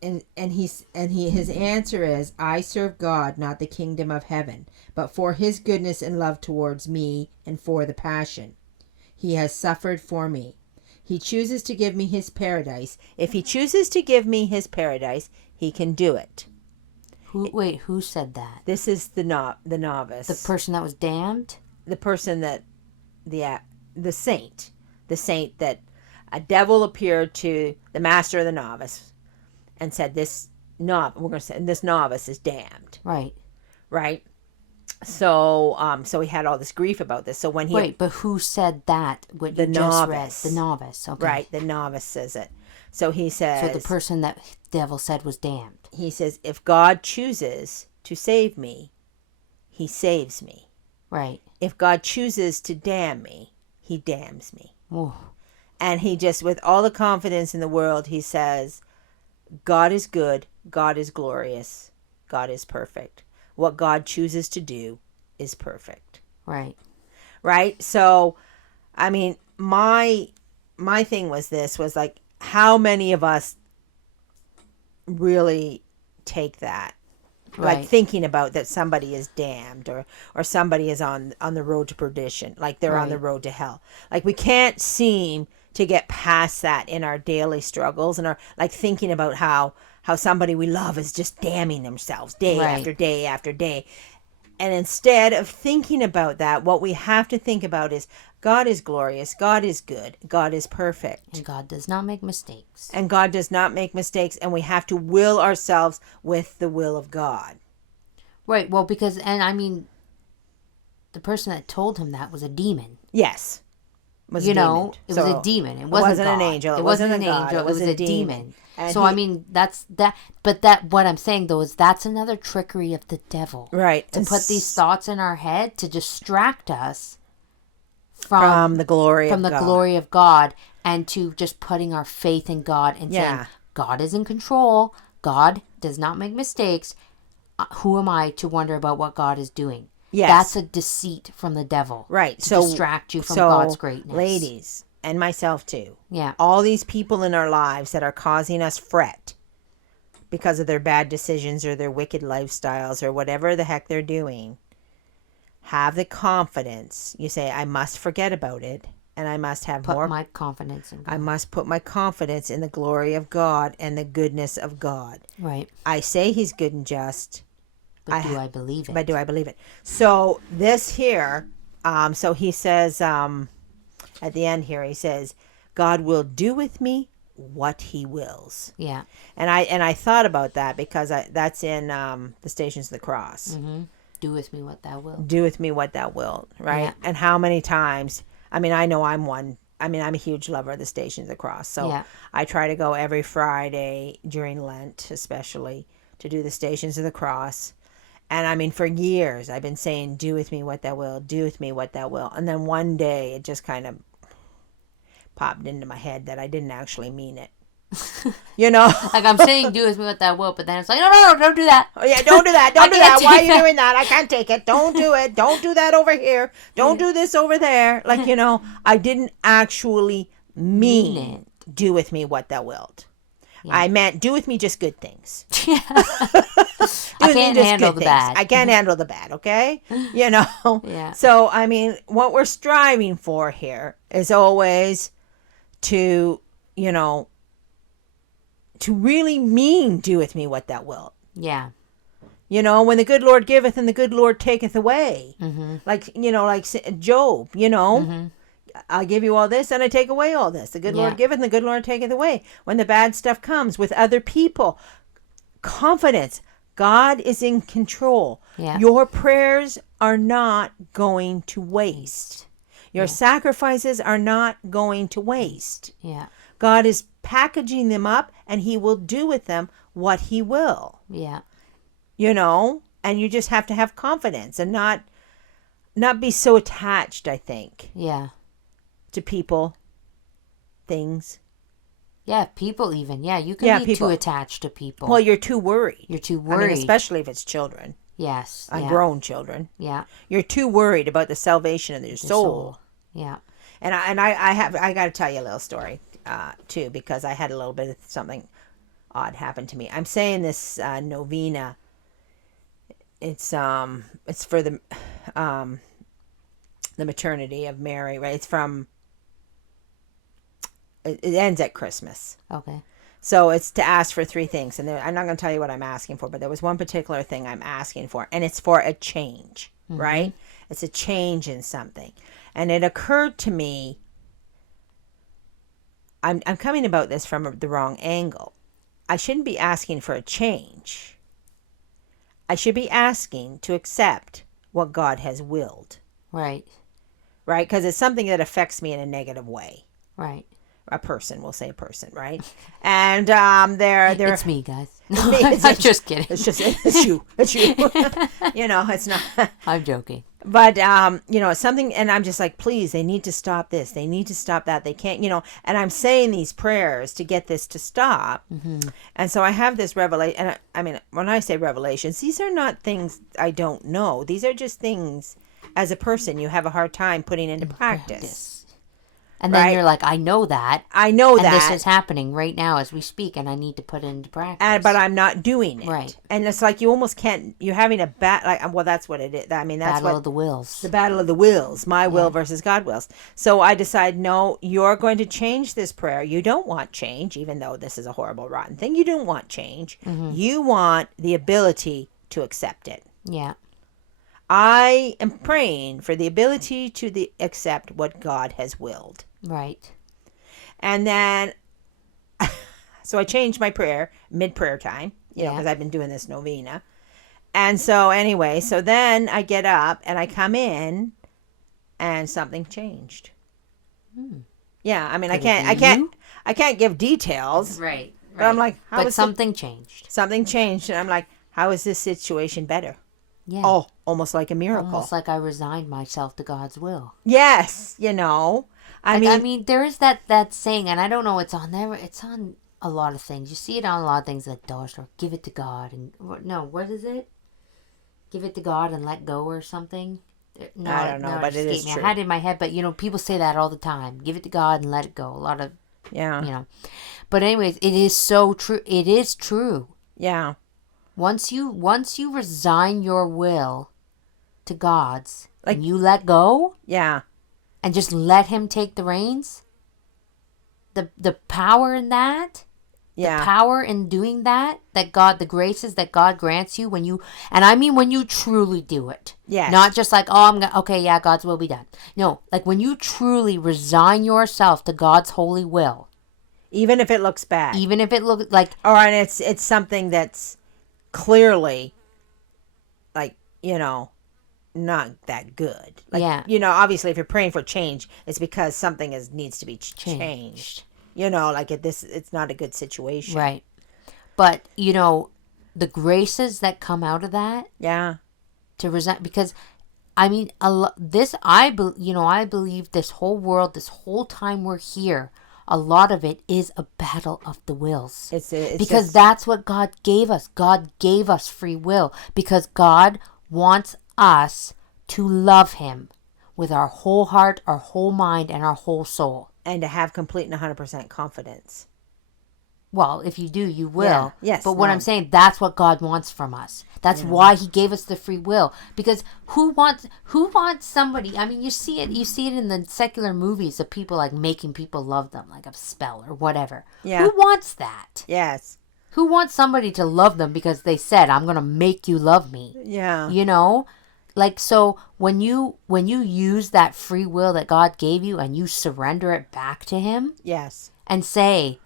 And his answer is, I serve God, not the kingdom of heaven, but for his goodness and love towards me and for the passion. He has suffered for me. He chooses to give me his paradise. If he chooses to give me his paradise, he can do it. Who said that? This is the novice. The person that was damned? The person that, the saint that a devil appeared to the master of the novice and said, this novice is damned. Right. Right. So he had all this grief about this. So when he but who said that? What the you novice. Just read? The novice. Okay. Right. The novice says it. So he says. So the person that devil said was damned. He says, if God chooses to save me, he saves me. Right. If God chooses to damn me, he damns me. Ooh. And he just, with all the confidence in the world, he says, God is good, God is glorious, God is perfect. What God chooses to do is perfect. Right. Right? So, I mean, my thing was like, how many of us really take that? Right. Like thinking about that somebody is damned or somebody is on the road to perdition, like they're on the road to hell. Like we can't seem to get past that in our daily struggles and our like thinking about how somebody we love is just damning themselves day after day after day. And instead of thinking about that, what we have to think about is God is glorious, God is good, God is perfect. And God does not make mistakes. And God does not make mistakes, and we have to will ourselves with the will of God. Right, well, because, and I mean, the person that told him that was a demon. Yes. It was a demon. It wasn't an angel. It wasn't an angel. It was a demon. So I mean, that's that. But what I'm saying though is that's another trickery of the devil, right? To put these thoughts in our head to distract us from the glory of God, and to just putting our faith in God and saying God is in control. God does not make mistakes. Who am I to wonder about what God is doing? Yes. That's a deceit from the devil. Right. To distract you from God's greatness. Ladies, and myself too. Yeah. All these people in our lives that are causing us fret because of their bad decisions or their wicked lifestyles or whatever the heck they're doing, have the confidence. You say, I must forget about it, and I must have put my confidence in God. I must put my confidence in the glory of God and the goodness of God. Right. I say he's good and just. But do I believe it? But do I believe it? So this here, so he says, at the end here, he says, God will do with me what he wills. Yeah. And I thought about that because that's in the Stations of the Cross. Mm-hmm. Do with me what thou wilt. Do with me what thou wilt, right? Yeah. And how many times, I mean, I know I'm one. I mean, I'm a huge lover of the Stations of the Cross. So I try to go every Friday during Lent, especially, to do the Stations of the Cross. And I mean, for years, I've been saying, do with me what thou wilt, do with me what thou wilt. And then one day, it just kind of popped into my head that I didn't actually mean it. You know? Like I'm saying, do with me what thou wilt, but then it's like, no, don't do that. Oh, yeah, don't do that. Don't do that. Why are you doing that? I can't take it. Don't do it. Don't do that over here. Don't do this over there. Like, you know, I didn't actually mean do with me what thou wilt. Yeah. I meant do with me just good things. Yeah. I can't handle the bad. I can't handle the bad, okay? You know? Yeah. So, I mean, what we're striving for here is always to, you know, to really mean do with me what thou wilt. Yeah. You know, when the good Lord giveth and the good Lord taketh away. Mm-hmm. Like, you know, like Job, you know. Mm-hmm. I give you all this and I take away all this. The good Lord giveth and the good Lord taketh away. When the bad stuff comes with other people, confidence. God is in control. Yeah. Your prayers are not going to waste. Your sacrifices are not going to waste. Yeah. God is packaging them up and he will do with them what he will. Yeah. You know, and you just have to have confidence and not be so attached, I think. Yeah. To people, things. Yeah, people even. Yeah, you can be people. too attached to people. Well, you're too worried. You're too worried. I mean, especially if it's children. Yes. Grown children. Yeah. You're too worried about the salvation of their soul. Yeah. And I got to tell you a little story too, because I had a little bit of something odd happen to me. I'm saying this novena. It's for the maternity of Mary, right? It's from. It ends at Christmas. Okay. So it's to ask for 3 things. And I'm not going to tell you what I'm asking for, but there was one particular thing I'm asking for. And it's for a change, right? It's a change in something. And it occurred to me, I'm coming about this from the wrong angle. I shouldn't be asking for a change. I should be asking to accept what God has willed. Right. Right? Because it's something that affects me in a negative way. Right. A person, we'll say a person, right? And they're it's me, guys. I'm just kidding. It's you. You know, it's not. I'm joking. But you know, it's something, and I'm just like, please, they need to stop this. They need to stop that. They can't, you know. And I'm saying these prayers to get this to stop. And so I have this revelation. And I mean, when I say revelations, these are not things I don't know. These are just things, as a person, you have a hard time putting into practice. And then you're like, I know that. And this is happening right now as we speak, and I need to put it into practice. But I'm not doing it. Right. And it's like you almost can't, you're having a well, that's what it is. I mean, that's battle of the wills. The battle of the wills. My will versus God's wills. So I decide, no, you're going to change this prayer. You don't want change, even though this is a horrible, rotten thing. You don't want change. You want the ability to accept it. Yeah. I am praying for the ability to accept what God has willed. Right. And then, so I changed my prayer mid-prayer time, you know, because I've been doing this novena. And so anyway, so then I get up and I come in and something changed. Yeah, I mean, I can't give details. Right. But I'm like, something changed. Something changed. And I'm like, how is this situation better? Yeah. Oh, almost like a miracle. Almost like I resigned myself to God's will. Yes, you know. I mean, there is that saying, and I don't know, it's on there. It's on a lot of things. You see it on a lot of things like dollar store. Give it to God, and what is it? Give it to God and let go, or something. No, I don't know, but it is true. I had it in my head, but you know, people say that all the time. Give it to God and let it go. A lot of you know. But anyways, it is so true. It is true. Yeah. Once you resign your will to God's, and you let go. Yeah. And just let him take the reins. The power in that. Yeah. The power in doing that God, the graces that God grants you when you truly do it. Yes. Not just like, God's will be done. No, like when you truly resign yourself to God's holy will. Even if it looks bad. Even if it looks like. And it's something that's clearly, like, you know, not that good. Like, you know, obviously if you're praying for change, it's because something needs to be changed. You know, like it's not a good situation. Right. But, you know, the graces that come out of that. Yeah. To resent, because I mean, I believe this whole world, this whole time we're here, a lot of it is a battle of the wills. It's because that's what God gave us. God gave us free will because God wants us to love him with our whole heart, our whole mind, and our whole soul. And to have complete and 100% confidence. Well, if you do, you will. Yeah. Yes. But what I'm saying, that's what God wants from us. That's why he gave us the free will. Because who wants somebody, I mean, you see it in the secular movies of people like making people love them, like a spell or whatever. Yeah. Who wants that? Yes. Who wants somebody to love them because they said, I'm going to make you love me? Yeah. You know? Like, so when you use that free will that God gave you and you surrender it back to him. Yes. And say,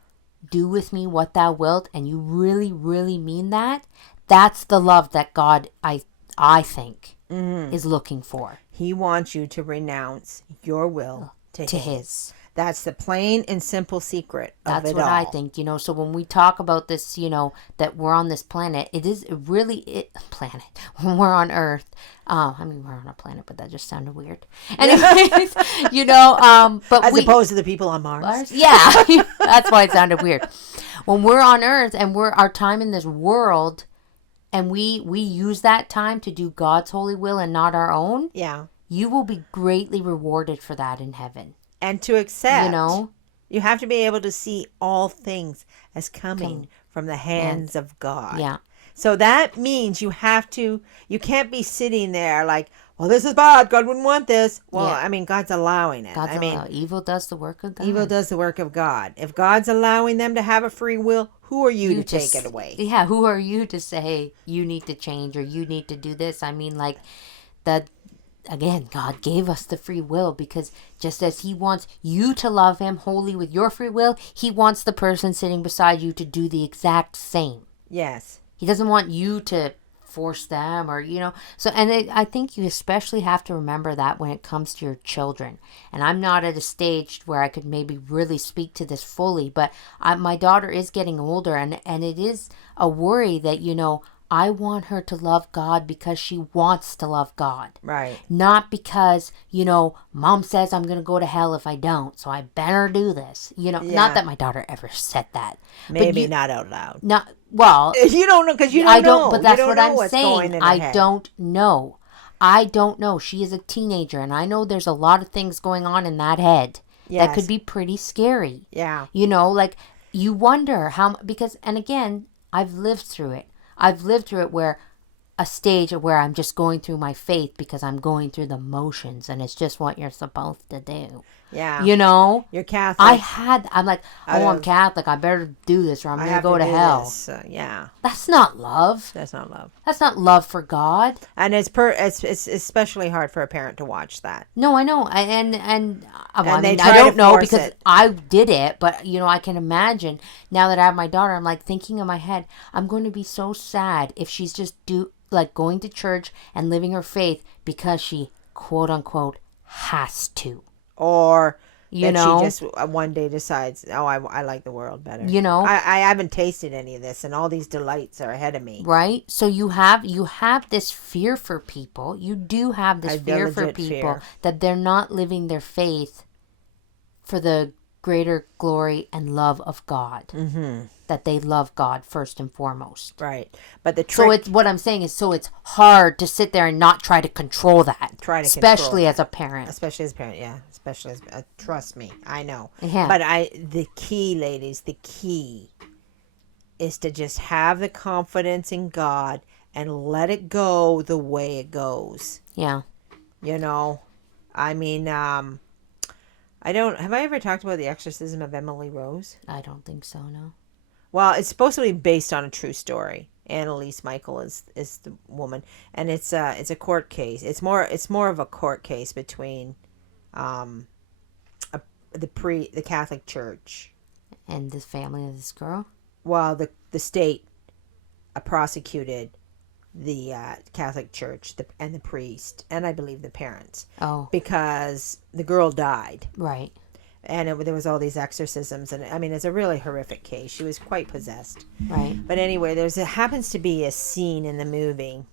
do with me what thou wilt, and you really, really mean that, that's the love that God, I think, is looking for. He wants you to renounce your will to his. That's the plain and simple secret of That's it what all. I think, So when we talk about this, that we're on this planet, planet, when we're on Earth. I mean, we're on a planet, but that just sounded weird. Anyways, but As opposed to the people on Mars. Yeah, that's why it sounded weird. When we're on Earth and our time in this world, and we use that time to do God's holy will and not our own, yeah, you will be greatly rewarded for that in heaven. And to accept, you have to be able to see all things as coming from the hands of God. Yeah. So that means you can't be sitting there like, well, this is bad. God wouldn't want this. Well, I mean, God's allowing it. Evil does the work of God. Evil does the work of God. If God's allowing them to have a free will, who are you to take it away? Yeah, who are you to say, hey, you need to change or you need to do this? I mean, like, that, again, God gave us the free will because just as he wants you to love him wholly with your free will, he wants the person sitting beside you to do the exact same. Yes. He doesn't want you to force them or, So, and I think you especially have to remember that when it comes to your children. And I'm not at a stage where I could maybe really speak to this fully, but my daughter is getting older and it is a worry that, I want her to love God because she wants to love God. Right. Not because, mom says I'm going to go to hell if I don't, so I better do this. Not that my daughter ever said that. Maybe not out loud. Not, well. You don't know because you don't know. But that's what I'm saying. I don't know. I don't know. She is a teenager, and I know there's a lot of things going on in that head that could be pretty scary. Yeah. Like you wonder how, because, and again, I've lived through it. I've lived through it where a stage where I'm just going through my faith because I'm going through the motions and it's just what you're supposed to do. Yeah. You're Catholic. I'm like, I'm Catholic. I better do this or I'm going to go to hell. Yeah. That's not love. That's not love. That's not love for God. And it's especially hard for a parent to watch that. No, I know. I don't know because I did it, but I can imagine now that I have my daughter, I'm like thinking in my head, I'm going to be so sad if she's just going to church and living her faith because she quote unquote has to. Or she just one day decides, I like the world better. I haven't tasted any of this, and all these delights are ahead of me. Right. So you have this fear for people. You do have this fear for people that they're not living their faith for the greater glory and love of God. Mm-hmm. That they love God first and foremost. Right. But the trick... So it's what I'm saying is, it's hard to sit there and not try to control that. Especially as a parent. Especially as a parent, yeah. Especially as... trust me, I know. Yeah. But the key, ladies, is to just have the confidence in God and let it go the way it goes. Yeah. I mean, have I ever talked about the exorcism of Emily Rose? I don't think so, no. Well, it's supposed to be based on a true story. Annalise Michael is the woman, and it's a court case. It's more of a court case between the Catholic Church and the family of this girl. Well, the state prosecuted the Catholic Church and the priest, and I believe the parents. Oh, because the girl died. Right. And there was all these exorcisms, and I mean, it's a really horrific case. She was quite possessed. Right. But anyway, happens to be a scene in the movie.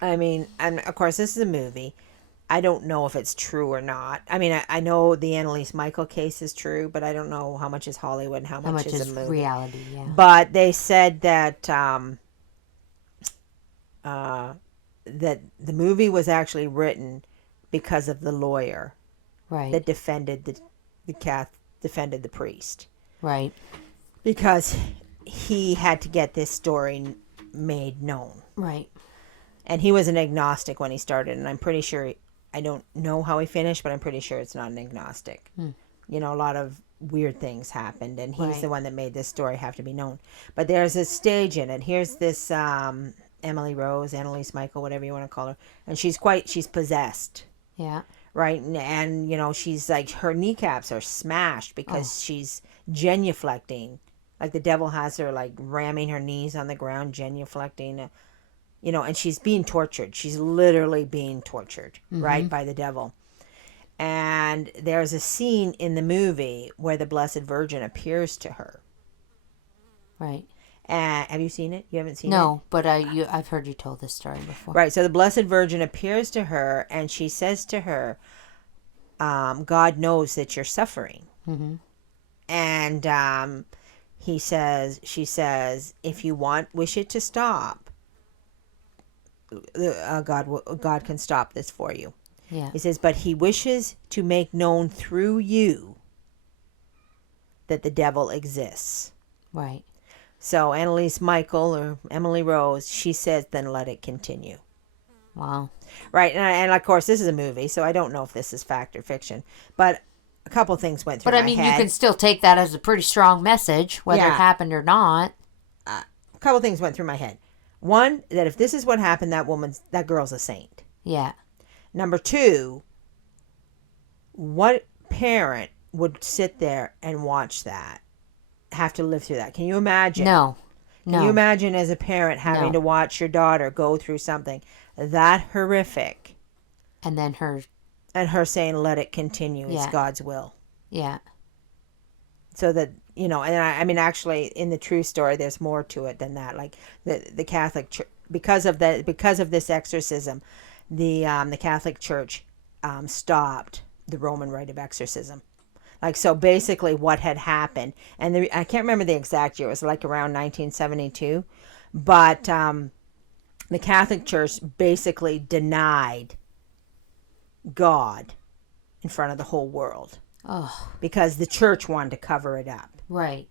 I mean, and of course, this is a movie. I don't know if it's true or not. I mean, I know the Annalise Michael case is true, but I don't know how much is Hollywood and how much is a movie. Reality. Yeah. But they said that that the movie was actually written because of the lawyer, right, that defended the priest. Right. Because he had to get this story made known. Right. And he was an agnostic when he started, and I'm pretty sure, I don't know how he finished, but I'm pretty sure it's not an agnostic. A lot of weird things happened, and he's the one that made this story have to be known. But there's a stage in it. Here's this Emily Rose, Annalise Michael, whatever you want to call her, and she's possessed. Yeah. Right, and she's like, her kneecaps are smashed because she's genuflecting, like the devil has her like ramming her knees on the ground, genuflecting, and she's being tortured. She's literally being tortured, right, by the devil. And there's a scene in the movie where the Blessed Virgin appears to her. Right. Have you seen it? You haven't seen it? No, but I've heard you told this story before. Right. So the Blessed Virgin appears to her, and she says to her, God knows that you're suffering. Mm-hmm. And she says, if you wish it to stop, God can stop this for you. Yeah. He says, but he wishes to make known through you that the devil exists. Right. So Annalise Michael or Emily Rose, she says, then let it continue. Wow. Right. And of course, this is a movie, so I don't know if this is fact or fiction. But a couple things went through my head. But I mean, you can still take that as a pretty strong message, whether it happened or not. A couple things went through my head. One, that if this is what happened, that girl's a saint. Yeah. Number two, what parent would sit there and watch that? Have to live through that? Can you imagine? No. Can you imagine as a parent having to watch your daughter go through something that horrific? And then her saying, let it continue. It's God's will. Yeah. So that, and I mean, actually, in the true story, there's more to it than that. Like the Catholic Church, because of this exorcism, the Catholic Church stopped the Roman rite of exorcism. Like, so basically what had happened, and I can't remember the exact year, it was like around 1972, but the Catholic Church basically denied God in front of the whole world. Oh. Because the church wanted to cover it up. Right.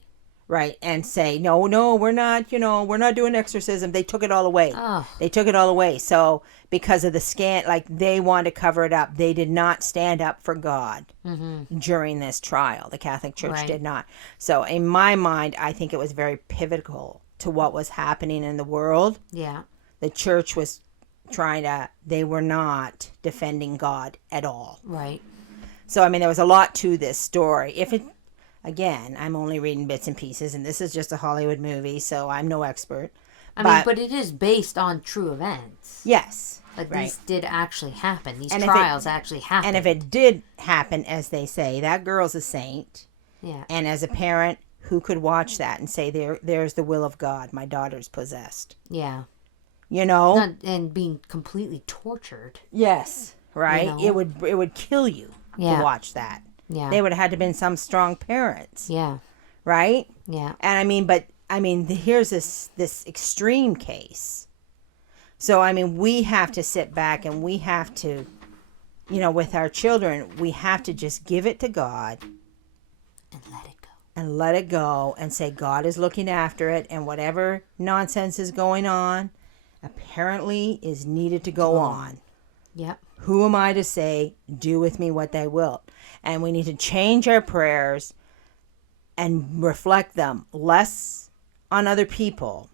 Right. And say, no, we're not, we're not doing exorcism. They took it all away. Oh. They took it all away. So because of the like they wanted to cover it up. They did not stand up for God during this trial. The Catholic Church did not. So in my mind, I think it was very pivotal to what was happening in the world. Yeah. The church was they were not defending God at all. Right. So, I mean, there was a lot to this story. Again, I'm only reading bits and pieces, and this is just a Hollywood movie, so I'm no expert. But it is based on true events. Yes. Like, these did actually happen. These trials actually happened. And if it did happen, as they say, that girl's a saint. Yeah. And as a parent, who could watch that and say, there's the will of God, my daughter's possessed. Yeah. And being completely tortured. Yes. Right? It would kill you to watch that. Yeah. They would have had to been some strong parents. Yeah. Right? Yeah. And here's this extreme case. So, I mean, we have to sit back and we have to, with our children, we have to just give it to God. And let it go. And let it go and say God is looking after it, and whatever nonsense is going on apparently is needed to go on. Yep. Who am I to say, do with me what they will? And we need to change our prayers and reflect them less on other people.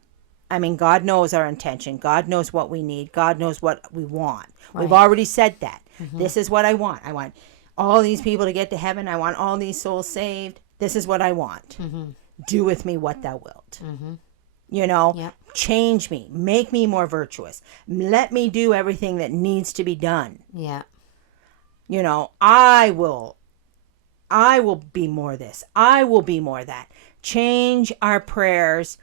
I mean, God knows our intention. God knows what we need. God knows what we want. Right. We've already said that. Mm-hmm. This is what I want. I want all these people to get to heaven. I want all these souls saved. This is what I want. Mm-hmm. Do with me what thou wilt. Mm-hmm. Yep. Change me. Make me more virtuous. Let me do everything that needs to be done. Yeah. I will be more this. I will be more that. Change our prayers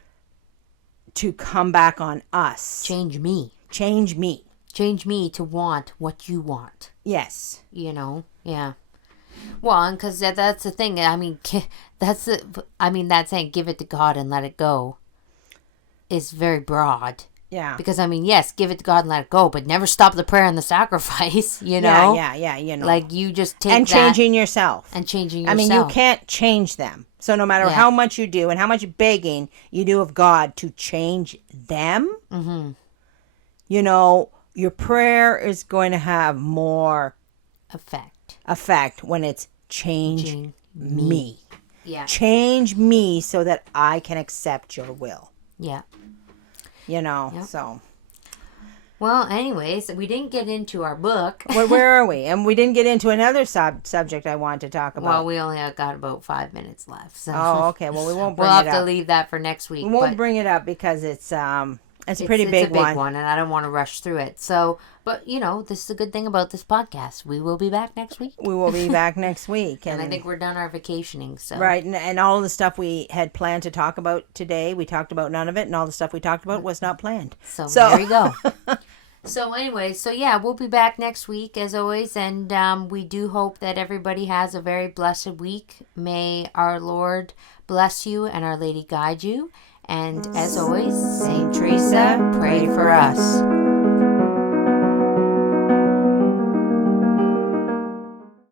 to come back on us. Change me. Change me. Change me to want what you want. Yes. Yeah. Well, and because that's the thing. I mean, that saying, give it to God and let it go, is very broad. Yeah. Because, I mean, yes, give it to God and let it go, but never stop the prayer and the sacrifice, Yeah. Like, you just take and that. Changing yourself. And changing yourself. I mean, you can't change them. So no matter how much you do and how much begging you do of God to change them, your prayer is going to have more effect when it's changing me. Yeah. Change me so that I can accept your will. Yeah. So. Well, anyways, we didn't get into our book. Where are we? And we didn't get into another subject I wanted to talk about. Well, we only got about 5 minutes left. So. Oh, okay. Well, we won't bring it up. We'll have to leave that for next week. We won't bring it up because it's It's a pretty big one. It's a big one, and I don't want to rush through it. So, but, this is a good thing about this podcast. We will be back next week. We will be back next week. And I think we're done our vacationing. So right, and all the stuff we had planned to talk about today, we talked about none of it, and all the stuff we talked about was not planned. So there you go. So anyway, we'll be back next week as always, and we do hope that everybody has a very blessed week. May our Lord bless you and Our Lady guide you. And as always, Saint Teresa, pray for us.